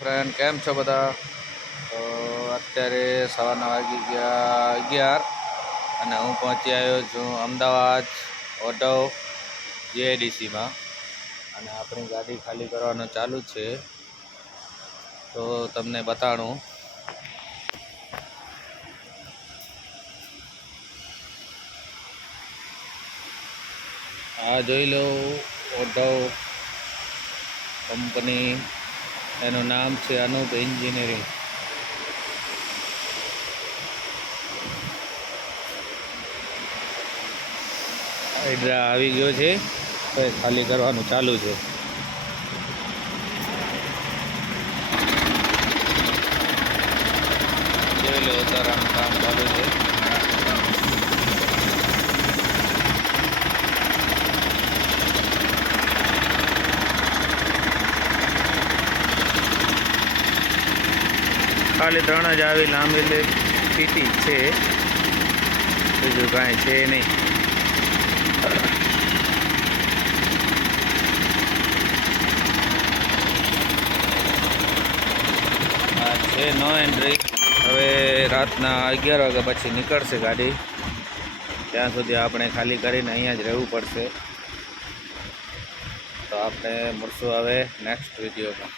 Friend કેમ છો બધા? તો અત્યારે સવારના વાગી ગયા 11 અને હું પહોંચી આવ્યો છું અમદાવાદ ઓટો જીઆઈડીસીમાં અને આપણી ગાડી ખાલી કરવાનું ચાલુ છે. તો તમને બતાડું. આ જોઈ લો ઓટો કંપની, એનું નામ છે અનુપ એન્જિનિયરિંગ. હાઇડ્રા આવી ગયો છે, હવે ખાલી કરવાનું ચાલુ છે. જોઈ લો ઉતારવાનું કામ ચાલુ છે. ખાલી 3 જ આવી લાંબી પીટી છે, બીજું કાંઈ છે નહીં. આ છે નો એન્ટ્રી. હવે રાતના 11 વાગ્યા પછી નીકળશે ગાડી. ત્યાં સુધી આપણે ખાલી કરીને અહીંયા જ રહેવું પડશે. તો આપણે મળશું હવે નેક્સ્ટ વિડીયોમાં.